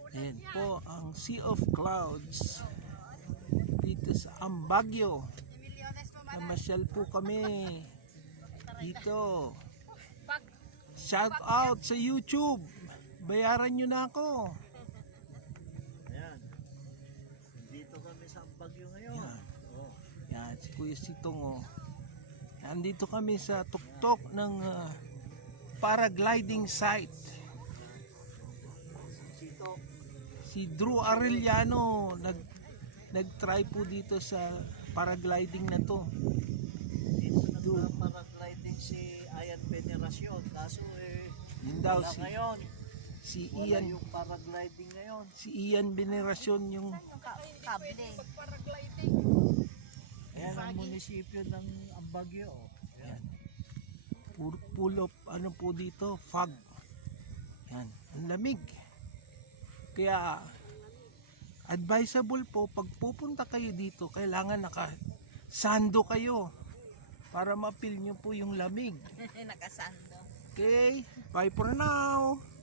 Ayan po ang Sea of Clouds dito sa Ambagyo. Namasyal po kami dito. Shout out sa YouTube. Bayaran nyo na ako. Ayan. Dito kami sa Ambagyo ngayon. Yan. Oh. Yan, si Kuya Sitong oh. Nandito kami sa tuktok ng paragliding site. Sito. Si Drew Arellano nag-try po dito sa paragliding na to. Dito nagpa-paragliding si Ian Veneracion. Kaso Yun daw wala si ngayon. si Wala Ian, yung paragliding ngayon. si Ian Veneracion yung Kable. Ayan ang munisipyo ng Ambagyo. Oh. Ayan. full of ano po dito, fog. Yan, ang lamig. Kaya advisable po pag pupunta kayo dito, kailangan naka-sando kayo para ma-feel nyo po yung lamig. Nakasando. Okay, bye for now.